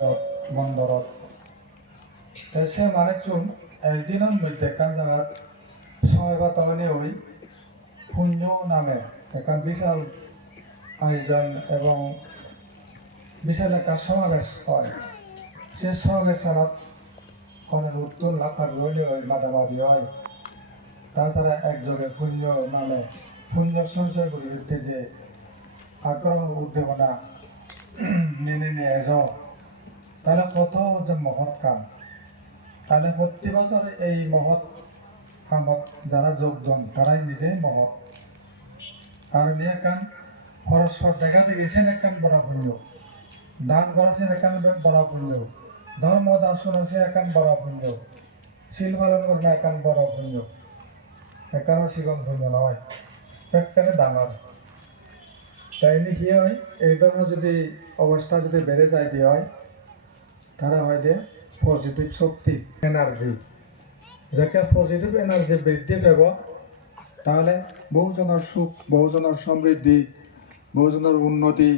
বন্দরত সে মানুষজন একদিনের মধ্যে এখান জায়গাত সময় বা তখনই ওই পুণ্য নামে এখান বিশাল আয়োজন এবং বিশাল একটা সমাবেশ হয়। সে সমাবেশনত অনেক উত্তর লাভ পারবে ওই মাদাবাদী হয়। তাছাড়া একযোগে পুণ্য নামে পুণ্য সঞ্চয় করতে যে আগ্রহ উদ্দীপনা নিয়ে যাও তাহলে কত যে মহৎ কাম। তাহলে প্রতি বছর এই মহৎ কামত যারা যোগদান তারাই নিজেই মহৎ। আর নিয়ে কান পরস্পর দেখা দেখেছেন একান বড় পুণ্য, দান করেছেন একান বড় পুণ্য, ধর্ম দর্শন আছে একান বড় পুণ্য, শিল পালন করলে একান বড় পুণ্য, একানও শিকন পুণ্য নয়, একখানে ডাঙর। তাই কি হয় এই ধরনের যদি অবস্থা যদি বেড়ে যায় দিয়ে হয় তারা হয় যে পজিটিভ শক্তি এনার্জি, যাকে পজিটিভ এনার্জি বৃদ্ধি পাব তাহলে বহুজনের সুখ, বহুজনের সমৃদ্ধি, বহুজনের উন্নতি,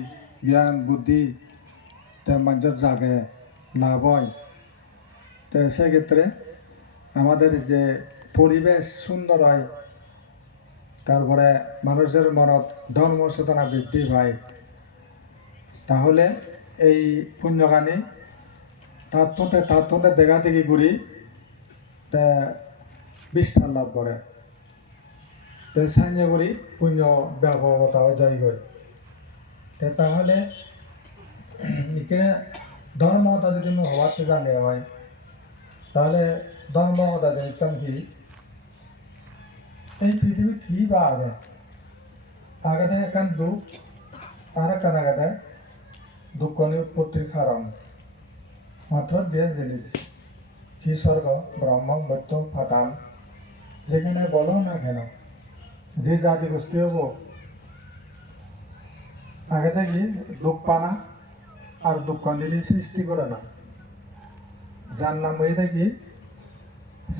জ্ঞান বুদ্ধি মানুষের জাগে লাভ হয়। তো সেক্ষেত্রে আমাদের যে পরিবেশ সুন্দর হয়, তারপরে মানুষের মনত ধর্ম চেতনা বৃদ্ধি পায়, তাহলে এই পুণ্যগানী তার দেখা দেখি করি বিস্তার লাভ করে সাহায্য করি পুণ্য ব্যাপকতা যাই গই। তাহলে এখানে ধর্মতা যদি হওয়াতে জানে হয় তাহলে ধর্মতা জানিছেন কি এই পৃথিবী কি বা আগে আগে এখান দুঃখ আর একখান আগে দুঃখ উৎপত্তির কারণ মাত্র দিয়ে জিনিস কি স্বর্গ ব্রহ্ম মৃত্যু ফাতাল যেখানে বলো না কেন যে জাতি গোষ্ঠী হব আগে থেকে দুঃখ পানা আর দুঃখ নিলে সৃষ্টি করে না, যার নাম হয়ে থাকি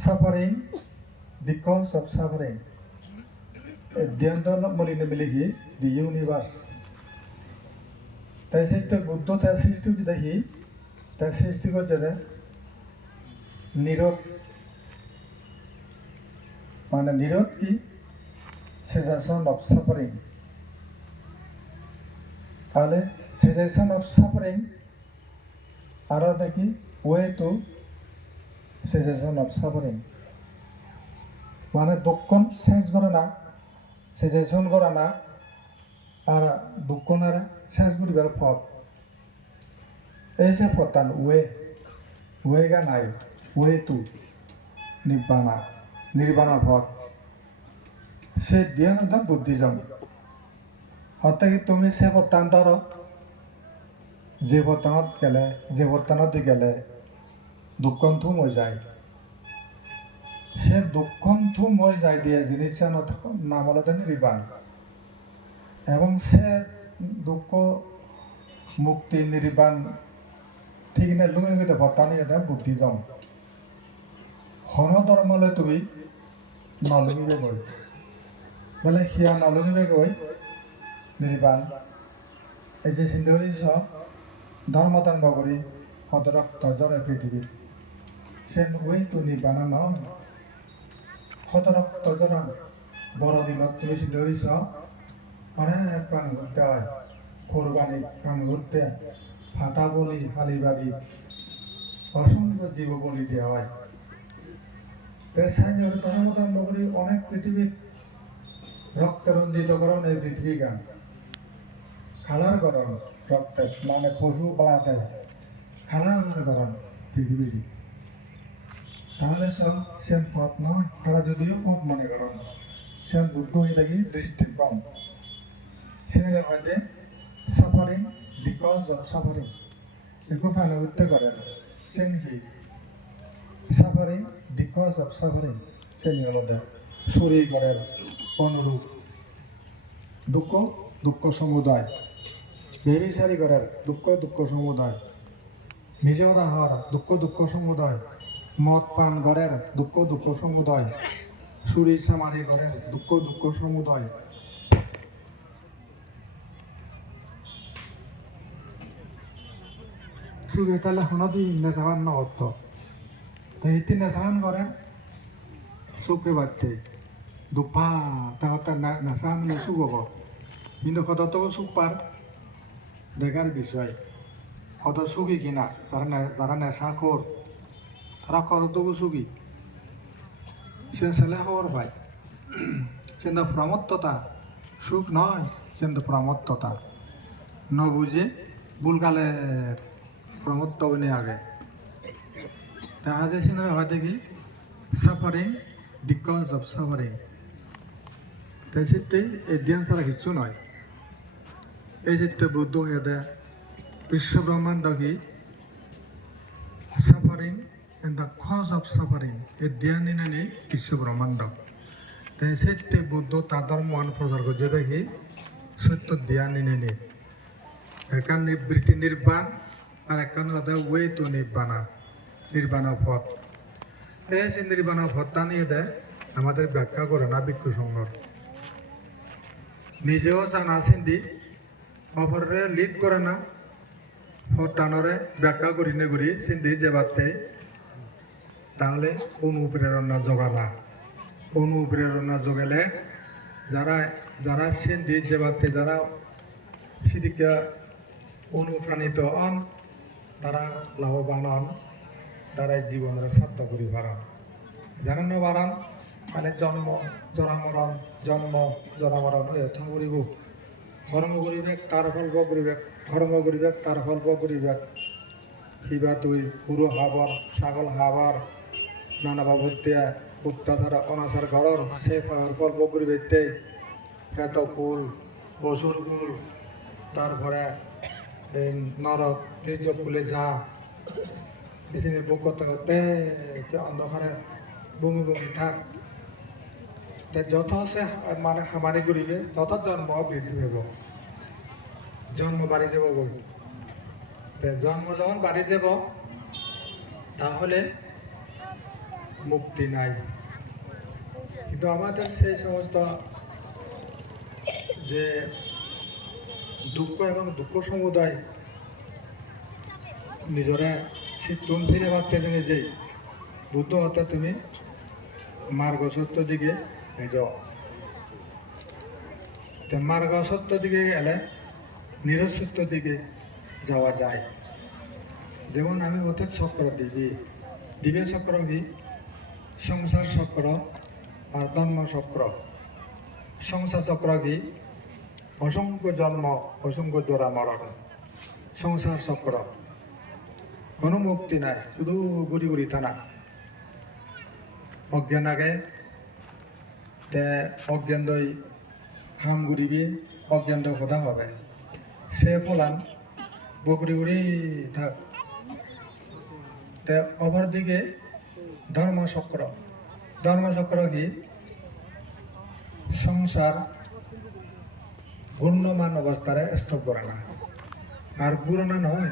সাফারিং বিকজ অফ সাফারিং মিলি দি ইউনিভার্স। তাই সেই বুদ্ধ তার সৃষ্টি দেখি তার সৃষ্টি করছে নিরোধ, মানে নিরোধ কি সেজেশন অফ সাফারিং। তাহলে সেজেশন অফ সাফারিং আরো দেখি ওয়ে টু সেজেশন অফ সাফারিং, মানে দুঃখ শেষ করে না, সেজেশন করে না, আর দুঃখ না শেষ করিবার পথ এই সে পথান ওয়ে গা নাই ওয়ে টু নির্বাণা নির্বাণার পথ সে দিয়ে না বুদ্ধিজম। অর্থাৎ তুমি সে পথান ধরো যে পথানত গেলে যে পথানত গেলে দুঃখন থুম হয়ে যায়, সে দুঃখন থুম হয়ে যায় দিয়ে জিনিসটা নাম হলো নির্বাণ। এবং সে দুঃখ মুক্তি নির্বাণ ঠিক না লুঙে গেতে বর্তানি এটা বুদ্ধিজম। হন ধর্মলে তুমি নলুঙিবে গই বলে সিয়া নলুঙিবে গই নির্বাণ। এই যে সিন্ধুরি ধর্মধর্ম করি হতরক্ত জরে পৃথিবী সে নই তো নির্বাণ নয় হতরক্ত জরা বড় দিনত তুমি সিন্ধুরি অনেক প্রাণ ঘুরতে হয়, কোরবানি প্রাণ ঘুরতে ফাতা বলি হালিবাড়ি অসংখ্য জীব বলি দেওয়া হয়। ধর্মধর্ম করি অনেক পৃথিবীর রক্ত রঞ্জিত করণ এই পৃথিবী গান খালার করণ রক্তের মানে পশু পালাতে খালার করণ পৃথিবী। তাহলে সব সেম পথ নয়, তারা যদিও পথ মনে করেন সেম বুদ্ধ হয়ে থাকি দৃষ্টিভ্রম। সেখানে মধ্যে সাফারিং বিকজ অফ সাফারিং একটু ভালো উঠতে করেন সেন কি সাফারিং বিকজ অফ সাফারিং সেনি হল শরীর করেন অনুরূপ দুঃখ দুঃখ সমুদায় বেরিসারি করার দুঃখ দুঃখ সমুদায় নিজে ওরা হওয়ার দুঃখ দুঃখ সমুদায় মদ পান করার দুঃখ দুঃখ সমুদায় শরীর সামারি করার দুঃখ দুঃখ সমুদায়। সুখে তাহলে হনদি নেশাবান ন হত তো এটি নেশাবান করেন সুখে বাড়তে দুপা তাহলে নেশা আনলে সুখ হব কিন্তু কত সুখ পার দেখার বিষয় কত সুখী কিনা যারা নেশা কর তারা কতটুকু সুখী সে ছেলে খবর পায় কিন্তু প্রমত্ততা সুখ নয় কিন্তু প্রমত্ততা ন বুঝে ভুলকালের প্রমত্ত উনি আগে দেখা যায় সে হয় দেখি সাফারিং বিকজ অফ সাফারিং তাই সেটাই এই ধ্যান ছাড়া কিছু নয় এই যে বুদ্ধ হয়ে দেয় বিশ্ব ব্রহ্মাণ্ড কি suffering and the cause of suffering এই ধ্যান নিনে নেই বিশ্ব ব্রহ্মাণ্ড তাই সেতে বুদ্ধ তার ধর্ম প্রচার করছে দেখি সত্য ধ্যান নিনে নেই একান নিবৃত্তি নির্বাণ আর একান ওয়ে তো নির্বাণ পথ এই যে নির্বাণ পথটা নিয়ে দেয় আমাদের ব্যাখ্যা করে না ভিক্ষু সংঘ নিজেও জানা সিন্ধি অপরে লিড করে না পথটানরে ব্যাখ্যা করি না করি সিন্ধি যে বার্তে তাহলে অনুপ্রেরণা জোগানা অনুপ্রেরণা জোগালে যারা সিন্ধি যে বার্তে যারা সেদিকে অনুপ্রাণিত হন তারা লাভবান হন তারা জীবনের সার্থক করি পারেন জানেন না বারান মানে জন্ম জরামরণ যথা করিব কর্ম করিবে তার ফল ভোগ করিবে ধর্ম করিবে তার ফল ভোগ করিবে কিবা তুই পুরো হাবার ছাগল হাবার নানা বাবুতিয়া অত্যাচার অনাচার ঘরের সে ফল ভোগ করিবে প্রেত ফুল বসুর ফুল তারপরে নরক তেজ ফুলে যা এসে বুক করতে করতে অন্ধকারে বমি বমি থাক যত সে মানে হামানি করিবে তত জন্ম বৃদ্ধি হইব জন্ম বাড়ি যাব জন্ম যখন বাড়ি যাব তাহলে মুক্তি নাই কিন্তু আমাদের সেই সমস্ত যে দুঃখ এবং দুঃখ সমুদায় নিজরে সে তুম ফিরে ভাবতে জেনে যে বুদ্ধ হতে তুমি মার্গ সত্য দিকে যাও মার্গ সত্য দিকে গেলে নিরসত্য দিকে যাওয়া যায় যেমন আমি ওতে চক্র দিবে চক্র কি সংসার চক্র আর ধর্ম চক্র সংসার চক্র কি অসংখ্য জন্ম অসংখ্য জোড়া মরণ সংসার চক্র কোনো মুক্তি নাই শুধু গুড়ি গুড়ি টানা অজ্ঞান আগে তে অজ্ঞান দই হাম ঘুরিবি অজ্ঞান দই কথা হবে সে ফলান বকরি গুড়ি থাক তে অপর দিকে ধর্মচক্র কি সংসার ঘূর্ণমান অবস্থায় স্তব করে না আর পুরোনা নয়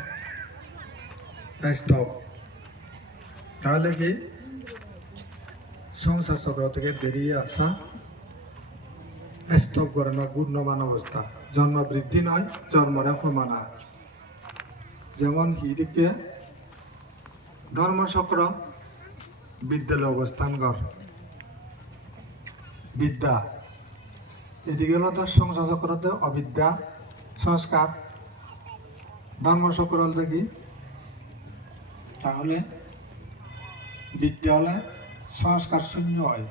স্তব তাহলে কি সংসার চক্র থেকে বেরিয়ে আসা স্তব করে না ঘূর্ণমান অবস্থা জন্ম বৃদ্ধি নয় জন্মরে সমানা যেমন হিদিকে ধর্মচক্র বিদ্যালয় অবস্থান কর বিদ্যা এদিকে হলো তো সংসার চক্রতে অবিদ্যা সংস্কার ধর্মচক্র হল কি তাহলে বিদ্যা হলে সংস্কার শূন্য হয়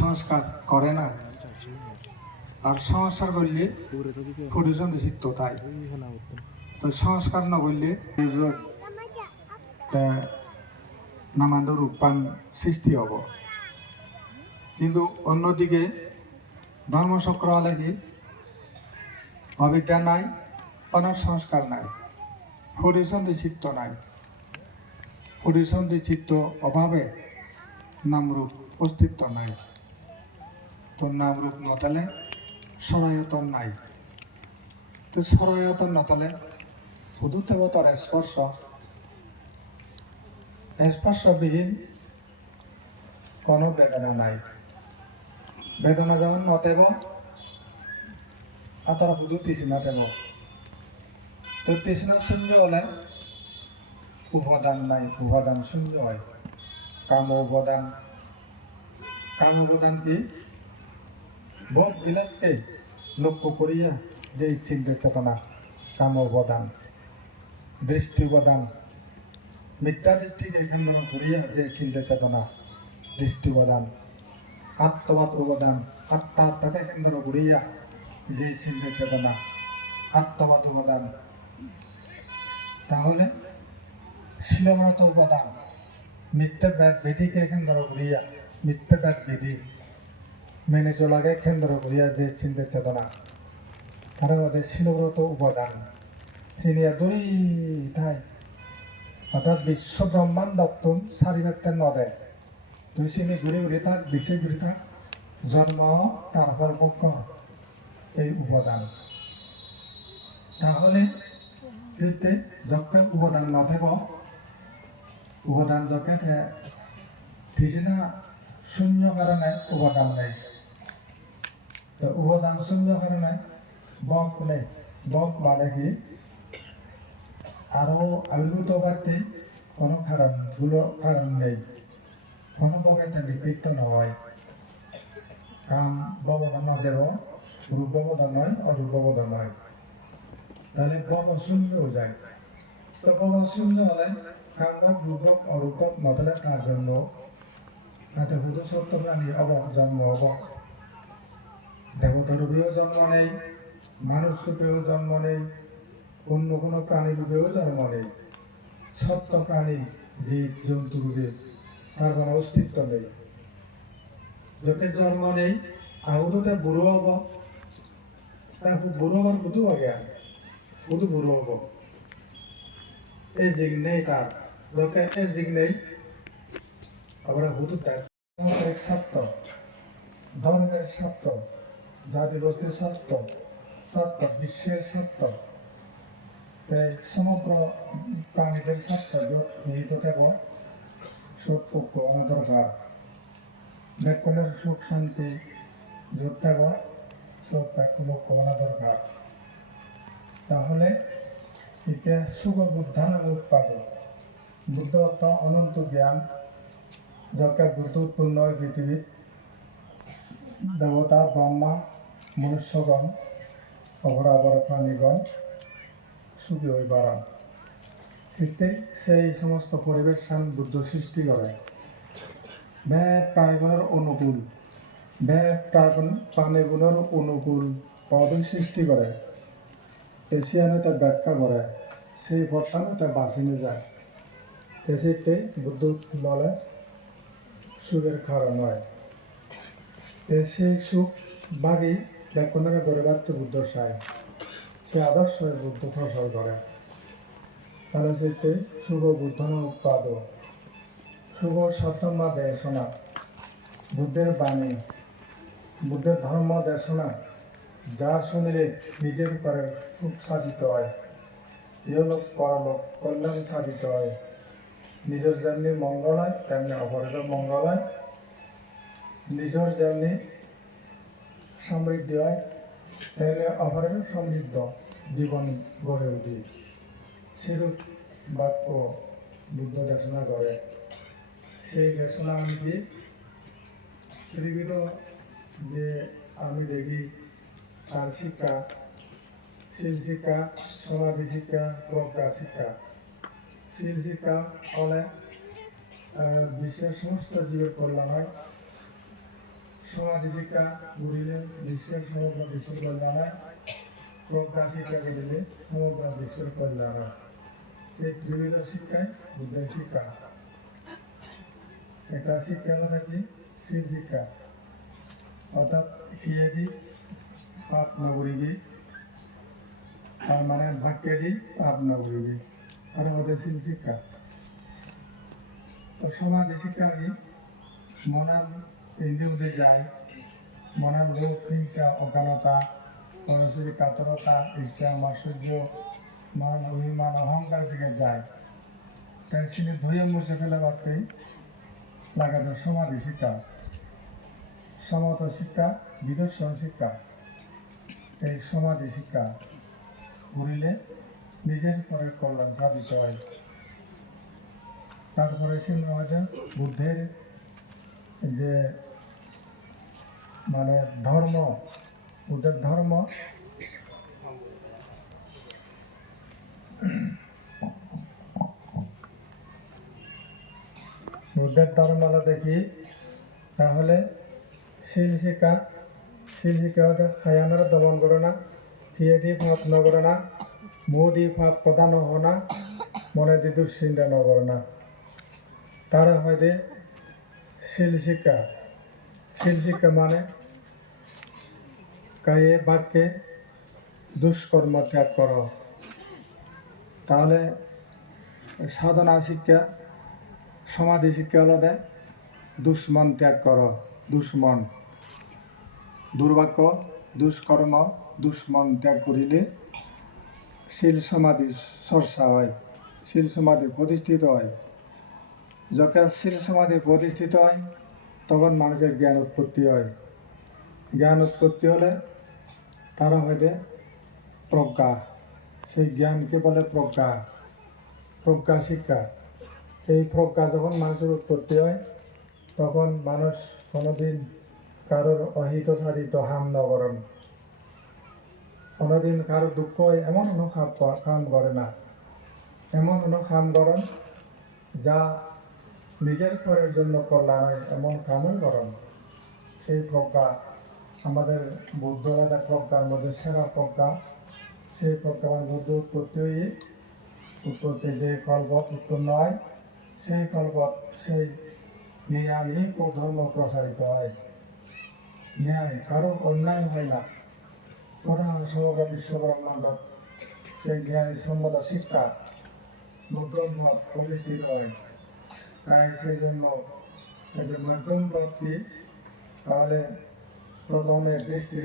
সংস্কার করে না আর সংস্কার করলে পরিজন চিত্ত তাই তো সংস্কার না করলে নানান রূপান সৃষ্টি হব কিন্তু অন্যদিকে ধর্মচক্র হলে কি অবিদ্যা নাই অনেক সংস্কার নাই পরিসন্ধি চিত্ত নাই পরিসন্ধি চিত্ত অভাবে নামরূপ অস্তিত্ব নাই তো নামরূপ নতালে সরায়তন নাই তো সরায়তন নতালে শুধু তেব তার স্পর্শবিহীন কোনো বেদনা নাই বেদনা যখন নতেব আর তারা শুধু তৃষ্ণা দেব তো তৃষ্ণা শূন্য হলে উপাদান নাই, উপাদান শূন্য হয়। কাম উপাদান, কাম উপাদান কি? ভোগ বিলাসকে লক্ষ্য করিয়া যে চিন্তা চেতনা কাম উপাদান। দৃষ্টি উপাদান, মিথ্যা দৃষ্টিকে কেন্দ্র করিয়া যে চিন্তা চেতনা দৃষ্টি উপাদান। আত্মবাদ উপাদান, আত্মাকে কেন্দ্র করিয়া যে চিন্তা চেতনা আত্মবাদ উপাদান। তাহলে শিলভ্রত উপাদান, মিথ্যাবাদ বিধিকে কেন্দ্র করিয়া মিথ্যাবাদ বিধি মেনে চলাকে কেন্দ্র করিয়া যে চিন্তা চেতনা তারা আমাদের শিলব্রত উপাদান। চিনিয়া দড়ি তাই অর্থাৎ বিশ্ব ব্রহ্মাণ্ড তুম সারিবাত্তের নদে তুই চিনি ঘুরে ঘুরে থাক, বিশ্বে ঘুরে থাক, জন্ম তারপর মুখ্য এই উপাদান। তাহলে যখন উপাদান না থাকব, উপাদান যখন ঠিক না শূন্য কারণে উপাদান নেই। তো উপাদান শূন্য কারণে বক নেই। বক মানে কি? আরো আবির্ভূত বাড়তে কোনো কারণ নেই, কোনো বকে নিবৃত্ত নয়। কাম ব্যবধান না যাব, রূপ ব্যবধান নয়, অরূপ ব্যবধান নয়। তাহলে বক শূন্য যায়। তো বক শূন্য হলে কাম রূপক অরূপক নতলে তার জন্য তাতে হুদ সত্য প্রাণী জন্ম হব। দেবতা রূপেও জন্ম নেই, মানুষ রূপেও জন্ম নেই, অন্য কোনো প্রাণী রূপেও জন্ম নেই। সত্য প্রাণী জীব জন্তু রূপে তার কোনো অস্তিত্ব নেই। যখন জন্ম নেই আহুদতে বুড়ো হব, তার বুড়ো হবার বুধু আগে শুধু বুড়ো হব। এই জিগ নেই তার, যখন এই জিগ নেই আবার হুদু তার সত্য, ধর্মের সত্য, জাতি গোষ্ঠীর সত্য, সত্য বিশ্বের সত্য, তাই সমগ্র প্রাণীদের সত্য নিহিত থাকব সৎপক্ষ দরকার। ব্যাকুলের সুখ শান্তি যোগ থাকব সৎ ব্যাকুলক্ষ দরকার। তাহলে এটা সুখ বুদ্ধানের উৎপাদক। বুদ্ধ অর্থ অনন্ত জ্ঞান, যখন বুদ্ধ উৎপন্ন হয় পৃথিবীর দেবতা ব্রহ্মা মনুষ্যগণ অপরাপর প্রাণীগণ সুখী হয়ে বাড়ান। এতে সেই সমস্ত পরিবেশ স্থান বুদ্ধ সৃষ্টি করে ব্যাগ প্রাণীগুণের অনুকূল, ব্যাগ প্রাণীগুণের অনুকূল পদই সৃষ্টি করে। তেসিয়ানে তা ব্যাখ্যা করে, সেই পথানে তা বাঁচিনে যায়। তেসিতে বুদ্ধ বলে সুখের কারণ হয়। সেই সুখ বাগি ব্যাকুণের গরিবাত্ম বুদ্ধ সায়, সে আদর্শ বুদ্ধ ফসল করে। তাহলে সেতে শুভ বুদ্ধন উৎপাদ, শুভ সত্যমা দেশনা, বুদ্ধের বাণী, বুদ্ধের ধর্ম দেশনা যা শুনিলে নিজের উপরে সুখ সাধিত হয়, ইহলোক পরলোক কল্যাণ সাধিত হয়। নিজের যেমনি মঙ্গল হয় তেমনি অপরেরও মঙ্গল হয়, নিজের যেমনি সমৃদ্ধি হয় তেমনি অপরেরও সমৃদ্ধ জীবন গড়ে উঠে। সেরূপ বাক্য বুদ্ধ দেশনা করে। সেই দেশনা আমি কি ত্রিবিধ যে আমি দেখি তার শিক্ষা, শীল শিক্ষা, সমাধি শিক্ষা, প্রজ্ঞা শিক্ষা। শীল শিক্ষা হলে বিশ্বের সমস্ত জীবের কল্যাণ হয়। সমাধি শিক্ষা ঘুরিলে বিশ্বের সমগ্র বিশ্বের কল্যাণ হয়। প্রজ্ঞা শিক্ষা ঘুরিলে সমগ্র বিশ্বের কল্যাণ হয়। সেই ত্রিবিধ শিক্ষায় বুদ্ধের শিক্ষা। একটা শিক্ষা হলো কি শীল শিক্ষা, অর্থাৎ খেয়ে দিই পাপ নগরিবি, আর মানে ভাগ্যে দিই পাপ নগরিবি, আর আমাদের শীল শিক্ষা। তো সমাধি শিক্ষা কি মনাম ইন্দ্রিয়তে যায়, মনাম লোক হিংসা অজ্ঞানতা মানসিক কাতরতা ঈর্ষা মাৎসর্য মান অভিমান অহংকার দিকে যায়। তাই সিনে ধুয়ে মুছে ফেলে পারতেই লাগাতে সমাধি শিক্ষা। সমত শিক্ষা বিদর্শন শিক্ষা। এই সমাধি শিক্ষা ঘুরিলে নিজের পরে কল্যাণ সাধিত হয়। তারপরে শ্রীমদ মহারাজ বুদ্ধের যে মানে ধর্ম, বুদ্ধের ধর্ম দেখি তাহলে শিল শিক্ষা হতে খায়ানোর দমন করে না, খেয়ে দিয়ে পাপ ন করে না, মুহ দিয়ে পাপ প্রধান হো না, মনে দিয়ে দুশ্চিন্তা ন করে না। তারা হয়তো শিল শিক্ষা মানে কায়ে বাক্যে দুষ্কর্ম ত্যাগ করো। তাহলে সাধনা শিক্ষা, সমাধি শিক্ষা হলো দে দুশ্মন ত্যাগ করো। দুশ্মন, দুর্বাক্য, দুষ্কর্ম, দুশ্মন ত্যাগ করিলে শিল সমাধি চর্চা হয়, শিল সমাধি প্রতিষ্ঠিত হয়। যখন শিল সমাধি প্রতিষ্ঠিত হয় তখন মানুষের জ্ঞান উৎপত্তি হয়। জ্ঞান উৎপত্তি হলে তারা হয়তো প্রজ্ঞা, সেই জ্ঞানকে বলে প্রজ্ঞা শিক্ষা। এই প্রজ্ঞা যখন মানুষের উৎপত্তি হয় তখন মানুষ কোনোদিন কারোর অহিতসারিত হাম ন করেন, কোনোদিন কারো দুঃখ হয় এমন কোনো কাম করে না, এমন কোনো কাম করেন যা নিজের পরের জন্য কল্যাণ হয় এমন কামই করেন। সেই প্রজ্ঞা আমাদের বুদ্ধরা প্রজ্ঞার মধ্যে সেরা প্রজ্ঞা। সেই প্রজ্ঞা বুদ্ধ উৎপত্তি যে কল্প উৎপন্ন হয় সেই কল্প সেই ন্যায় ধর্ম প্রসারিত হয়। ন্যায় কারো অন্যায় হয় না, প্রধান সমগ্র বিশ্বব্রহ্মাণ্ড সেই ন্যায় সম্মত শিক্ষা মধ্যম প্রতিষ্ঠিত হয়। তাই সেই জন্য মধ্যম ব্যক্তি তাহলে প্রথমে দৃষ্টির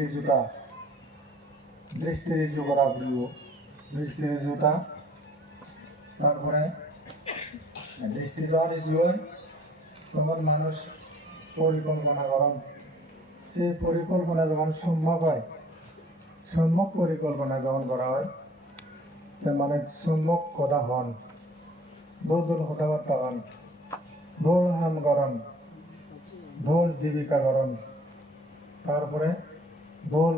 করা প্রিয়, দৃষ্টির জুতা, তারপরে দৃষ্টি যাওয়ার হয় তখন মানুষ পরিকল্পনা করেন। সেই পরিকল্পনা যখন সম্ভব হয়, সম্যক পরিকল্পনা গ্রহণ করা হয়, মানে সম্যক কথা হন, দোল কথাবার্তা হন, দোল হাম করেন, দোল জীবিকা করেন, তারপরে দোল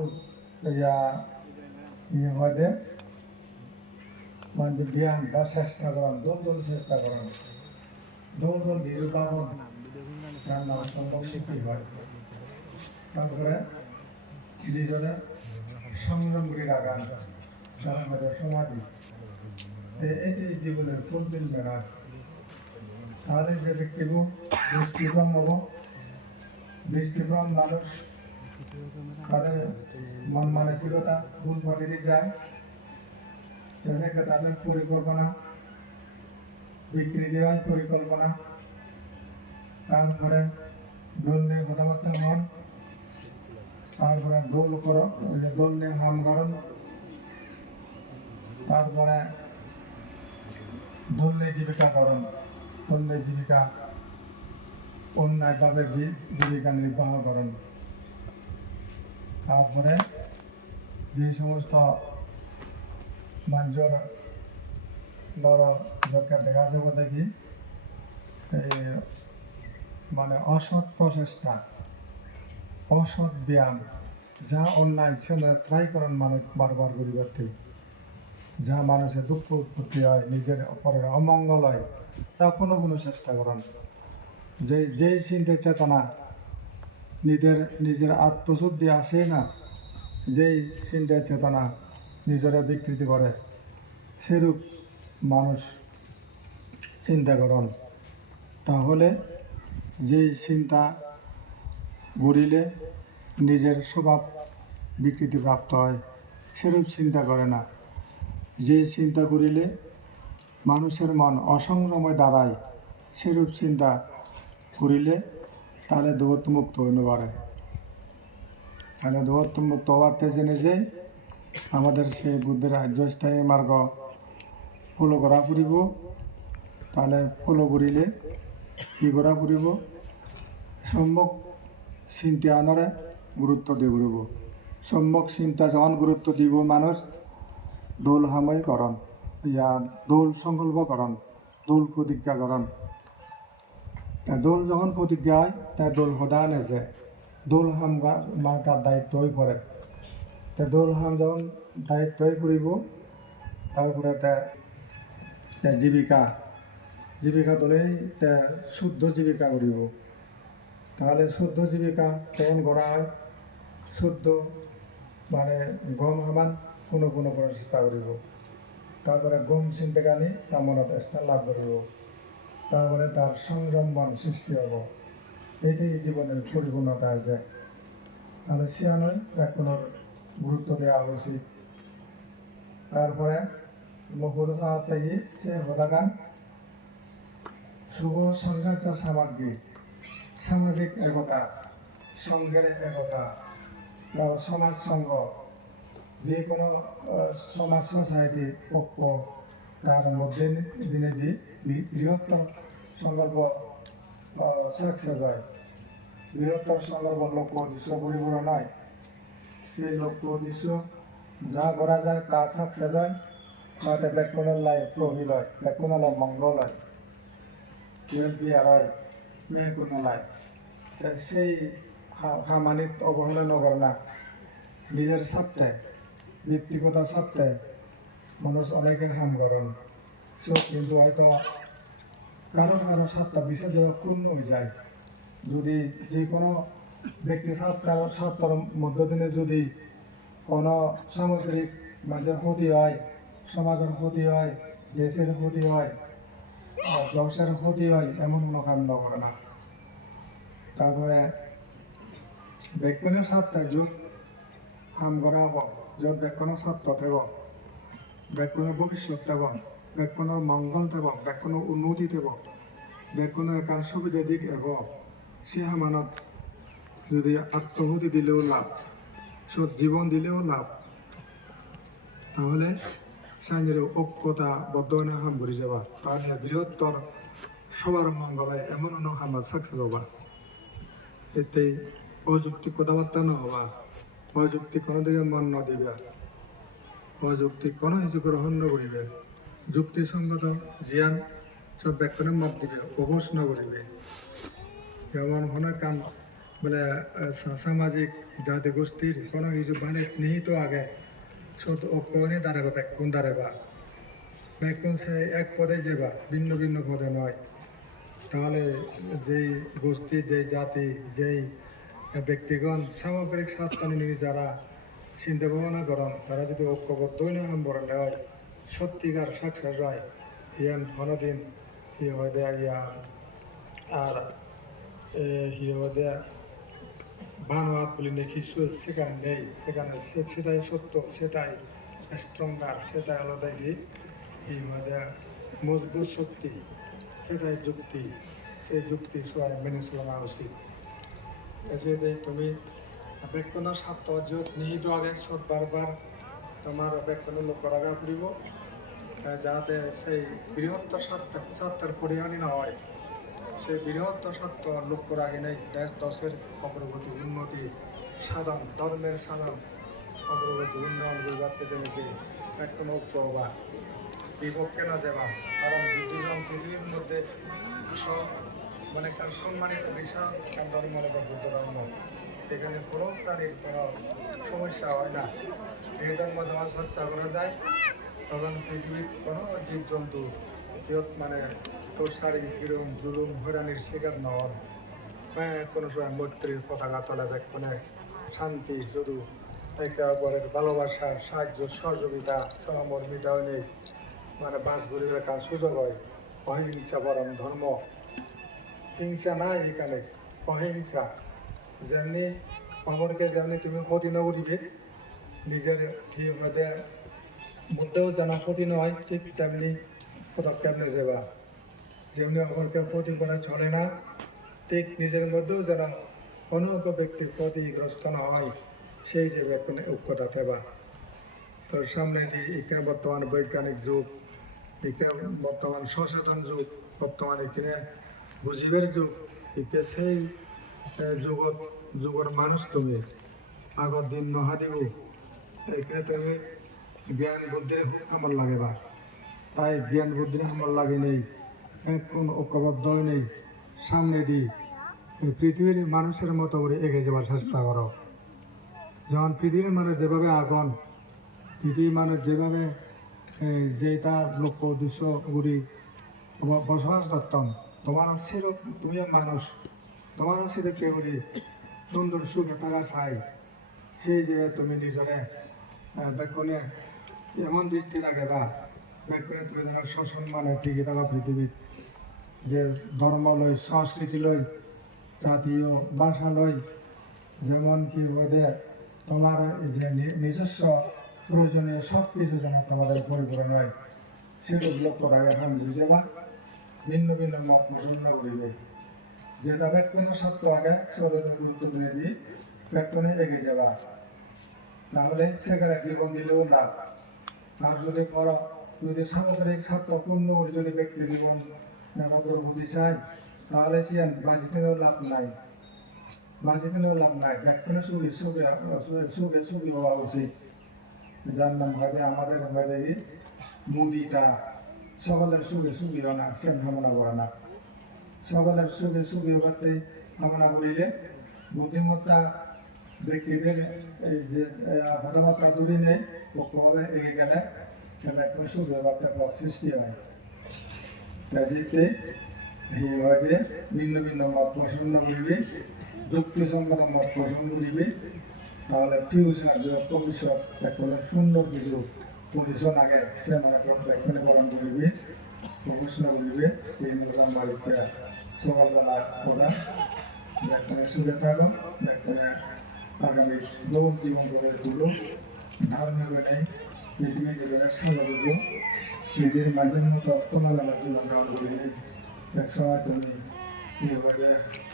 হয়তো মানে জ্ঞান বা চেষ্টা করেন, দোল চেষ্টা করেন, দোল নিরূপণ রান্না সম্ভব শিখতে হয়। তারপরে নিজেরা সংগ্রাম করে রাখান তারা আমাদের সমাধি, এটি জীবনের ফুলফিল মেনার। তাহলে যে ব্যক্তিগু দৃষ্টিভ্রম মানুষ তাদের মন মানসিকতা ভুল পথে যায়, তাদের পরিকল্পনা বিকৃতি হয়, পরিকল্পনা তারপরে দোল নিয়ে কথাবার্তা হন, তারপরে দোল নিয়ে হাম করেন, তারপরে দোল নিয়ে জীবিকা করেন, দোল নিয়ে জীবিকা অন্যায়ভাবে জীবিকা নির্বাহ করেন। তারপরে যে সমস্ত মানুষের ধরো দেখা যাবে দেখি এই মানে অসৎ প্রচেষ্টা, অসৎ ব্যায়াম, যা অন্যায় সেটা ট্রাই করেন মানুষ বারবার করিবার, যা মানুষের দুঃখ উৎপত্তি হয়, নিজের অপরের অমঙ্গল হয়, তা কোনো চেষ্টা করেন। যেই চিন্তা চেতনা নিজের আত্মশুদ্ধি আসে না, যেই চিন্তা চেতনা নিজের বিকৃতি করে, সেরূপ মানুষ চিন্তা করেন। তাহলে যেই চিন্তা ঘুরিলে নিজের স্বভাব বিকৃতি প্রাপ্ত হয়, সেরূপ চিন্তা করে না। যে চিন্তা করিলে মানুষের মন অসংযমে দাঁড়ায়, সেরূপ চিন্তা করিলে তাহলে দৌড়মুক্ত হইতে পারে। তাহলে দৌড়মুক্ত হওয়াতে জেনে যে আমাদের সেই বুদ্ধের আর্যস্থায়ী মার্গ ফলো করা ফুরিব। তাহলে ফলো করিলে কি করা ফুরিব, সম্যক চিন্তা আনরে গুরুত্ব দিব ফুরিব। সম্যক চিন্তা যখন গুরুত্ব দিব মানুষ দোল হাময় করণ, দোল সংকল্প করণ, দোল প্রতিজ্ঞা করণ, তা দোল যখন প্রতিজ্ঞা হয় তা দোল সদান আছে দোল হাম তার দায়িত্ব হয়ে পড়ে তা দোল হাম যখন দায়িত্ব হয়ে পড়িব তারপরে তা জীবিকা জীবিকা দলেই তা শুদ্ধ জীবিকা করিব তাহলে শুদ্ধ জীবিকা কেমন করা হয় শুদ্ধ মানে গম হামান কোনো কোনো করার চেষ্টা করিব তারপরে গম চিনতে গানি তার মনত স্থান লাভ করিব তারপরে তার সংযমন সৃষ্টি হব এটাই জীবনের পরিপূর্ণতা আছে তাহলে সিয়ানই এখনোর গুরুত্ব দেওয়া উচিত তারপরে মহুর থেকে সে হতাগান শুভ সংঘাত সামগ্রী সামাজিক একতা সঙ্গের একতা তার সমাজ সঙ্গ যে কোনো সমাজ সোসাইটির পক্ষ তার মধ্যে দিনে যে বৃহত্তর সংকল্প সাকসেস হয় বৃহত্তর সংকল্প লক্ষ্য উদ্দেশ্য পরিপূরণ হয় সেই লক্ষ্য উদ্দেশ্য যা করা যায় তা সাকসেস হয় তাতে ব্যাকরণের লাই প্রবীল হয় ব্যাকরণের লাই মঙ্গল হয় বিয়ার হয় মেহকুন লাই সেই খামানিত অবহেলা নগর না নিজের স্বার্থে ব্যক্তিগত স্বার্থে মানুষ অনেকে হাম করেন সব কিন্তু হয়তো কারো কারো স্বার্থ বিশেষ ক্ষুণ্ণ হয়ে যায় যদি যে কোনো ব্যক্তি স্বার্থের মধ্য দিনে যদি কোনো সামগ্রিক মানুষের ক্ষতি হয় সমাজের ক্ষতি হয় দেশের ক্ষতি হয় ব্যবসার ক্ষতি হয় এমন কোনো কাম করে না তারপরে ব্যক্তির স্বার্থে য'ত কাম করা হব য'ত ব্যক্তির স্বার্থ থাকব ব্যক্তির ভবিষ্যৎ থাকব ব্যক্তির মঙ্গল থাকব ব্যক্তির উন্নতি থাকব ব্যক্তির একার সুবিধা দিক হব সে আমানত যদি আত্মহুতি দিলেও লাভ সব জীবন দিলেও লাভ তাহলে সাইনের ঐক্যতা বদ্ধনে হাম ভরি যাবা তাহলে বৃহত্তর সবার মঙ্গলে এমন অন্য হামার সাকসেস হবা এতে অযৌক্তিক কথাবার্তা ন হবা অযৌক্তিক কোনো দিকে মন ন দিবে অযৌক্তিক কোনো কিছু গ্রহণ ন করিবে যুক্তিসঙ্গত জ্ঞান সব ব্যাকরণের মত দিবে অবশ ন করিবে যেমন কোনো কাম বলে সামাজিক জাতি গোষ্ঠীর কোনো কিছু মানে নিহিত আগে সত ঐক্যনে দাঁড়াবে ব্যাকুণ দাঁড়াবা ব্যাকুণ সে এক পদে যাবা ভিন্ন ভিন্ন পদে নয় তাহলে যেই গোষ্ঠী যেই জাতি যেই ব্যক্তিগণ সামগ্রিক স্বার্থ নিয়ে যারা চিন্তা ভাবনা করেন তারা যদি ঐক্যবদ্ধ না আন্দোলনে হয় সত্যিকার সাকসেস হয় ইয়ান হনদিন ইয়ে হয়ে দেয়া ইয়া আর ইয়ে হয়ে দেয়া বানোয়াত বলি নেই কিছু সেখানে নেই সেখানে সেটাই সত্য সেটাই স্ট্রঙ্গার সেটাই আলাদা গিয়ে এই হয়ে দেয়া মজবুত শক্তি সেটাই যুক্তি সেই যুক্তি সবাই মেনে চলা উচিত সেটাই তুমি ব্যক্তির স্বার্থ যত নিহিত আগে সব বারবার তোমার ব্যক্তির লক্ষ্য রাখা পড়িব যাতে সেই বৃহত্তর স্বার্থের পরিহানি না হয় সেই বৃহত্তর স্বার্থ লক্ষ্য রাখে নেই দেশ দশের অগ্রগতি উন্নতি সাধন ধর্মের সাধন অগ্রগতি উন্নয়ন করতে জেনেছে ব্যক্তির ঐক্য বা বিপক্ষে না যাবা কারণ দুজন পৃথিবীর মধ্যে মানে তার সম্মানিত বিশাল ধর্ম বা বুদ্ধ ধর্ম এখানে কোনো প্রাণীর কোনো সমস্যা হয় না এই ধর্ম যখন চর্চা করা যায় তখন পৃথিবীর কোনো জীবজন্তু মানে তোষারি হিরম জুলুম হয়রানির শিকার নন কোনো সময় মৈত্রীর পতাকা তোলা কোনো শান্তি শুধু একে অপরের ভালোবাসা সাহায্য সহযোগিতা সহমর্মিতা নেই মানে বাস ঘুরে রাখার সুযোগ হয় অহিংসা পরম ধর্ম হিংসা নাই এখানে অহিংসা যেমনি অপরকে যেমনি তুমি ক্ষতি না করিবে নিজের ঠিক মধ্যেও যেন ক্ষতি নয় ঠিক তেমনি পদক্ষেপ নিয়ে যাবা যেমনি অপরকে ক্ষতি করা চলে না ঠিক নিজের মধ্যেও যেন কোনো ব্যক্তি ক্ষতিগ্রস্ত না হয় সেই যে ব্যক্তি ঐক্যতা থাকবা তোর সামনে যে একে বর্তমান বৈজ্ঞানিক যুগ একে বর্তমান সচেতন যুগ বর্তমান এখানে বুঝিবের যুগ একে সেই যুগের মানুষ তুমি আগর দিন নহা দিব এখানে তুমি জ্ঞান বুদ্ধির আমার লাগে বা তাই জ্ঞান বুদ্ধির আমার লাগে নেই কোন ঐক্যবদ্ধ নেই সামনে দিয়ে এই পৃথিবীর মানুষের মতো করে এগিয়ে যাওয়ার চেষ্টা করো। যেমন পৃথিবীর মানুষ যেভাবে আগুন, পৃথিবীর মানুষ যেভাবে যে তার লক্ষ্য উদ্দেশ্য করে বসবাস করতাম, তোমারও সেরকম তুমিও মানুষ, তোমারও সেরকম করে সুন্দর সুখে থাকা চাই। সেই জায়গায় তুমি নিজরে ব্যাকুলে এমন দৃষ্টি রাখবা, ব্যাকুলে তুমি যেন সসম্মানে টিকে থাকা পৃথিবীর যে ধর্ম লই, সংস্কৃতি লই, জাতীয় ভাষা লই, যেমন কি ওদের তোমার যে নিজস্ব প্রয়োজনীয় সব কিছু যেন তোমাদের পরিপূরণ হয়, সেরূপ লক্ষ্য রাখে এখন বুঝেবা। ভিন্ন ভিন্ন মত প্রসন্ন করিবে, যেটা ব্যাকুণের সত্য আগে সদর গুরুত্ব দিয়ে দিয়ে ব্যাকুণে এগিয়ে যাবা। নাহলে সেখানে জীবন দিলেও না। আর যদি করো, যদি সামগ্রিক স্বার্থপূর্ণ করে যদি ব্যক্তি জীবন প্রভূতি চাই, তাহলে সে বাঁচিতেও লাভ নাই, বাঁচিতেও লাভ নাই। ব্যাকুণে সুখী সুখী সুখে সুখী হওয়া উচিত। যার নাম হয়তো আমাদের হয়তো মুদিটা সকলের সুখে সুখী না, সে কামনা করে না। সকলের সুখে সুখী হতে কামনা করিলে বুদ্ধিমত্তা ব্যক্তিদের এই যে কথাবার্তা দূরে নেই, পক্ষভাবে এগিয়ে গেলে সেটা একটু সুখী হবার পথ সৃষ্টি হয়। কাজেতে হয়তো ভিন্ন ভিন্ন মত পছন্দ করিবে, যুক্তিসঙ্গত মত পছন্দ করিবে, তাহলে ফিউচার যে ভবিষ্যৎ একটা সুন্দর কিছু পজিশন আগে সে মনে এখানে গ্রহণ করিবে, গবেষণা করিবে। এই নিয়ে আমার ইচ্ছা সকালবেলা প্রধান এখানে সুখে থাকো, এখানে আগামী নতুন জীবন করে তুলো, ধারণা করে পৃথিবী জীবনের সাজা দেব, পৃথিবীর মাধ্যমে মতো খোলামেলা জীবন গ্রহণ করে এক সময় তুমি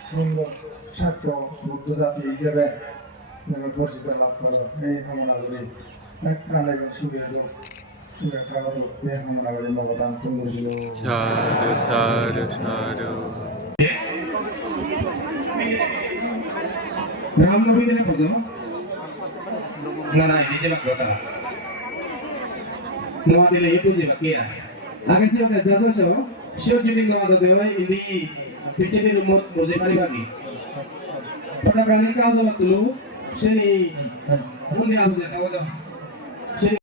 সুন্দর ছাত্র বুদ্ধ জাতি হিসেবে পরিচিত লাভ করো। এই কামনা করি এক প্রাণে সুখে হোক, সুখে থাকো, এই কামনা করি ভগবান তুমি ছিল। রামনবমী দিনে পড়তো না এই যে কথা নোয়া দিলে এই পুজো কি আগে ছিল যথেষ্ট শিব যদি নোয়া দিতে হয় ইনি পৃথিবীর উম্মত বুঝে পারি বাকি ওটা গানের কাজ হলো সেই মন্দির আবু যেটা